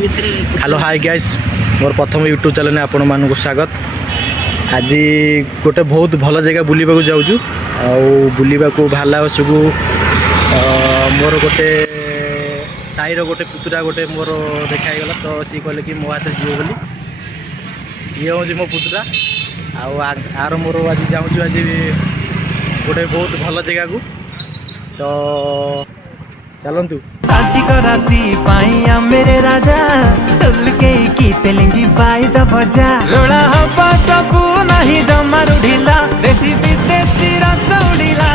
Hello hi guys मोर प्रथम YouTube channel में आपण मानक स्वागत। आज गोटे बहुत भल जगह बुलवाक जाऊँ बुलवाक बाहर बसकू मोर गोटे साईर गोटे पुतुरा गोटे मोर देखाईगला तो सी कहले कि मो हाथ जीव बोली ये हूँ मो पुतुरा आर मोर आज जाऊँ आज गोटे बहुत भल जगह को तो चलतु मेरे राजा की तेलंगी पाई द बजा रोड़ा हवा सबू नहीं जमा रुढ़िला देसी विदेशी रस उड़िला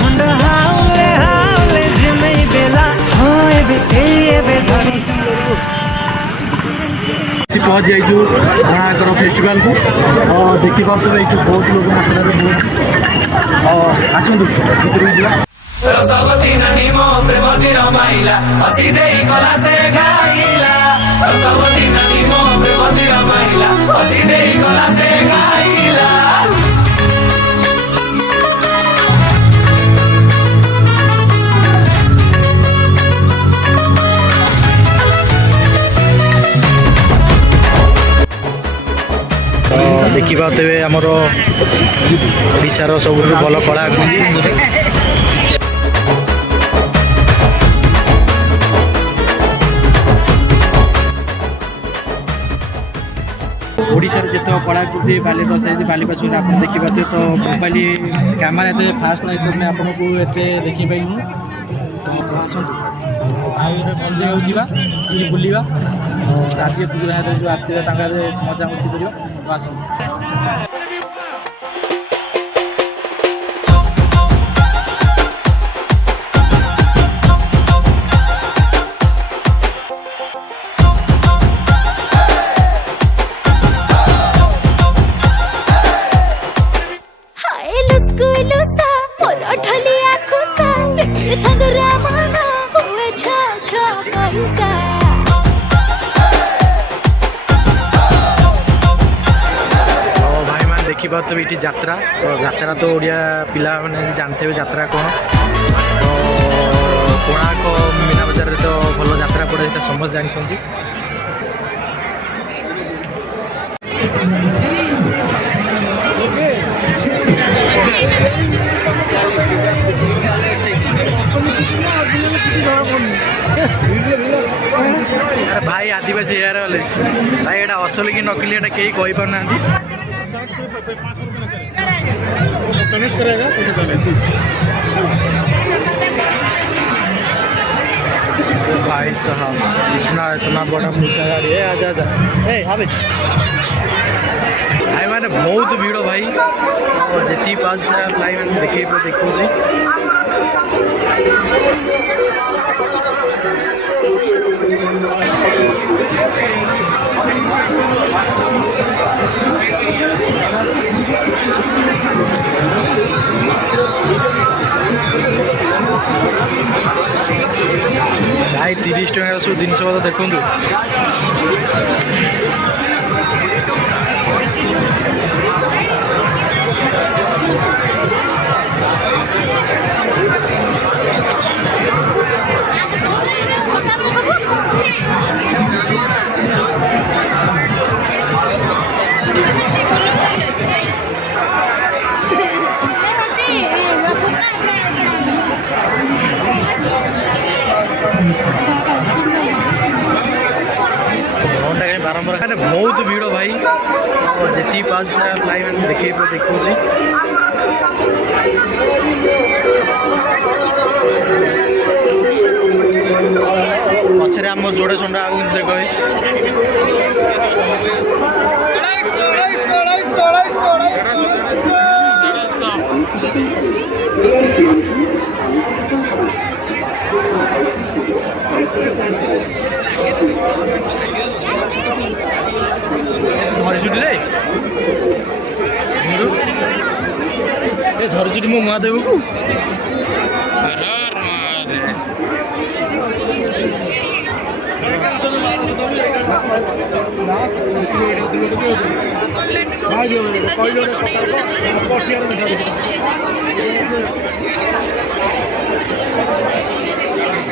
मुंड हाउले हाउले जिमई बेला हो एबे धरी पहुँच जाइए फेस्टिवल को देखी पार्थे बहुत लोग आसतु भर रसवती ननी मो प्रेमती रमाइला हसी देई कला से गाइला रसवती ननी मो प्रेमती रमाइला हसी देई कला से गाइला देखी पाते आमर ओडिशार सब भल कला ओडिशार जिते कलाकृति बाली दर्शाई बाली पास आप देखिपारे तो मोबाइल कैमेरा एत फास्ट ना तो आपको एत देखिपार तो आसतु भल जगह जावा कि बुलवा राति पूरा जो आसते मजा मस्ती करवा आसतु। देखा तो ये यात्रा तो ओडिया पिला मैंने जानते हैं यात्रा कौन तो कोणार्क मीना बजार तो भल यात्रा पड़े समस्त जानते भाई आदिवासी हेयर भाई एटा असल कि नकली एटा कहीं कही पार ना भाई साहब इतना बड़ा मूसा गाड़ी है आजा आजा ए हाँ भाई भाई मैंने बहुत भीड़ भाई और जी पास लाइव देखे देखो भाई 30 टका सब जिनस देखु बारंबार खाने बहुत भीड़ भाई और जी पास लाइव देखे देखो पचर आम जोड़े सुंडा आगे देख धरचुटी मो महादेव को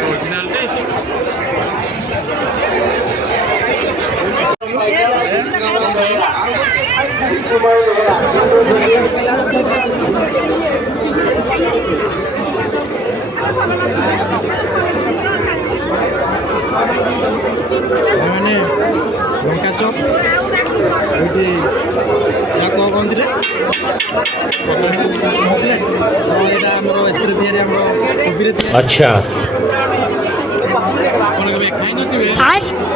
ओरिजिनल ମାନେ ଲଙ୍କା ଚପ୍ ଏଇଠି ଯାହା କହନ୍ତି ରେ ଚକଲେଟ୍ ଏଇଟା ଆମର ଏଥିରେ ତିଆରି ଆମର କୋବିରେ ତିଆରି। अच्छा ଆପଣ କେବେ ଖାଇନଥିବେ ଖାଇନଥିବେ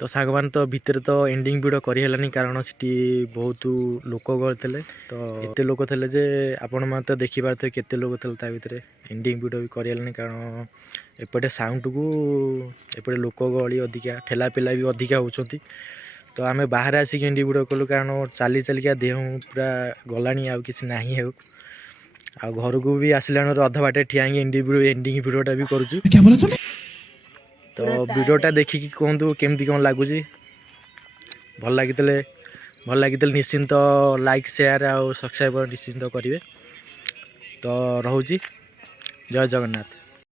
तो सागवान तो भितर तो एंडिंग वीडियो करी हेलानी कारण सिटी बहुत लोक गले तो एते लोक थे जे आपण मैंने तो देखी पारे केते लोक थे ता भितर एंडिंग वीडियो भी करी हेलानी कारण एपटे साउंड को एपटे लोक गली अधिका ठेला पेला भी अधिका होती तो आम बाहर आसिक एंडिंग वीडियो कलु कारण चली चलिका देह पूरा गलानी आउ किसी ना आ घर को भी आसला अधा बाटे ठिया एंडिंग वीडियोटा भी करुँ तो वीडियोटा देखिकी कहतु केमती कौन लगुच भल लगी निश्चिंत लाइक शेयर आउ सब्सक्राइब निश्चिंत करेंगे तो रोची जय जगन्नाथ।